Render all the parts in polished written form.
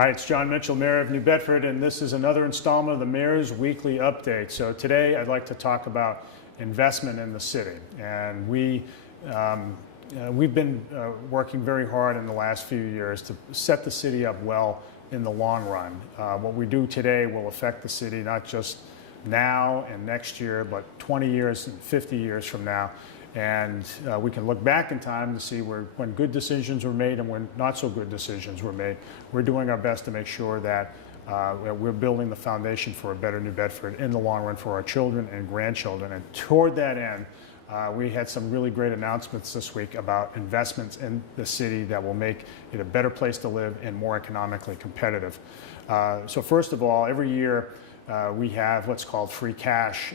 Hi, it's Jon Mitchell, Mayor of New Bedford, and this is another installment of the Mayor's Weekly Update. So today I'd like to talk about investment in the city. And we've been working very hard in the last few years to set the city up well in the long run. What we do today will affect the city not just now and next year, but 20 years and 50 years from now. And we can look back in time to see when good decisions were made and when not so good decisions were made. We're doing our best to make sure that we're building the foundation for a better New Bedford in the long run for our children and grandchildren. And toward that end, we had some really great announcements this week about investments in the city that will make it a better place to live and more economically competitive. So first of all, every year, we have what's called free cash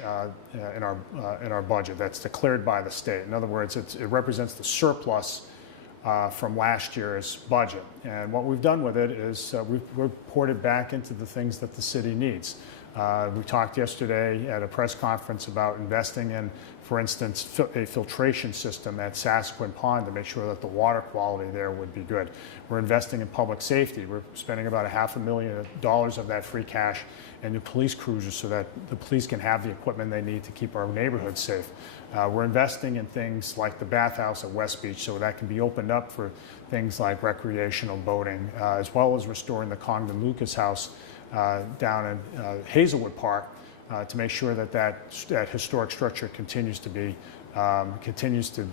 in our budget that's declared by the state. In other words, it represents the surplus from last year's budget. And what we've done with it is we've poured it back into the things that the city needs. We talked yesterday at a press conference about investing in, for instance, a filtration system at Sasquin Pond to make sure that the water quality there would be good. We're investing in public safety. We're spending about $500,000 of that free cash into police cruisers so that the police can have the equipment they need to keep our neighborhoods safe. We're investing in things like the bathhouse at West Beach so that can be opened up for things like recreational boating, as well as restoring the Congdon Lucas House down in Hazelwood Park to make sure that historic structure continues to be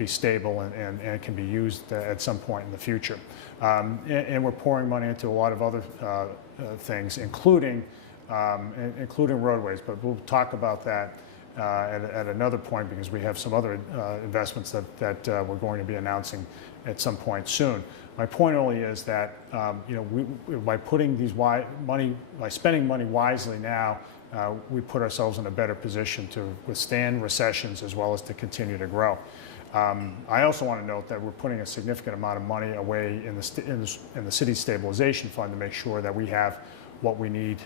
stable and can be used at some point in the future. And we're pouring money into a lot of other things, including roadways. But we'll talk about that at another point because we have some other investments that we're going to be announcing at some point soon. My point only is that by putting by spending money wisely now, we put ourselves in a better position to withstand recessions as well as to continue to grow. I also want to note that we're putting a significant amount of money away in the city stabilization fund to make sure that we have what we need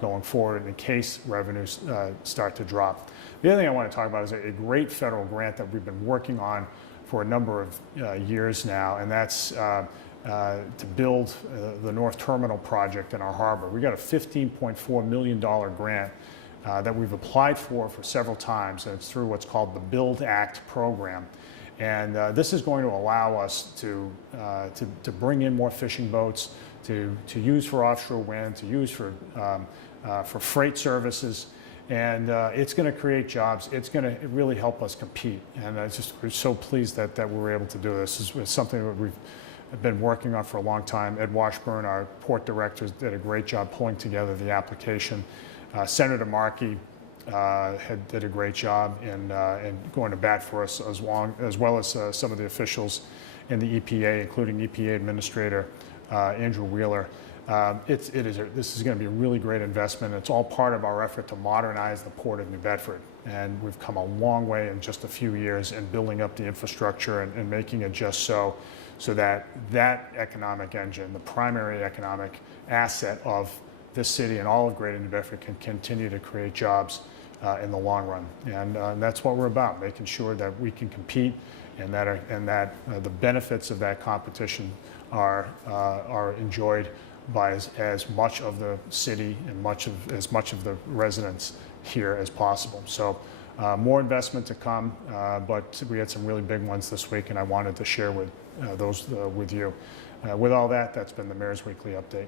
going forward in case revenues start to drop. The other thing I want to talk about is a great federal grant that we've been working on for a number of years now, and that's to build the North Terminal project in our harbor. We got a $15.4 million grant that we've applied for several times, and it's through what's called the Build Act program. And this is going to allow us to bring in more fishing boats, to use for offshore wind, to use for freight services. And it's going to create jobs. It's going to really help us compete. And we're so pleased that we were able to do this. It's something that we've been working on for a long time. Ed Washburn, our port director, did a great job pulling together the application. Senator Markey did a great job in going to bat for us as well as some of the officials in the EPA, including EPA Administrator Andrew Wheeler. This is going to be a really great investment. It's all part of our effort to modernize the Port of New Bedford. And we've come a long way in just a few years in building up the infrastructure and making it just so that economic engine, the primary economic asset of this city and all of Greater New Bedford, can continue to create jobs in the long run. And that's what we're about, making sure that we can compete and that the benefits of that competition are enjoyed by as much of the city and as much of the residents here as possible. So more investment to come, but we had some really big ones this week, and I wanted to share those with you. With all that, that's been the Mayor's Weekly Update.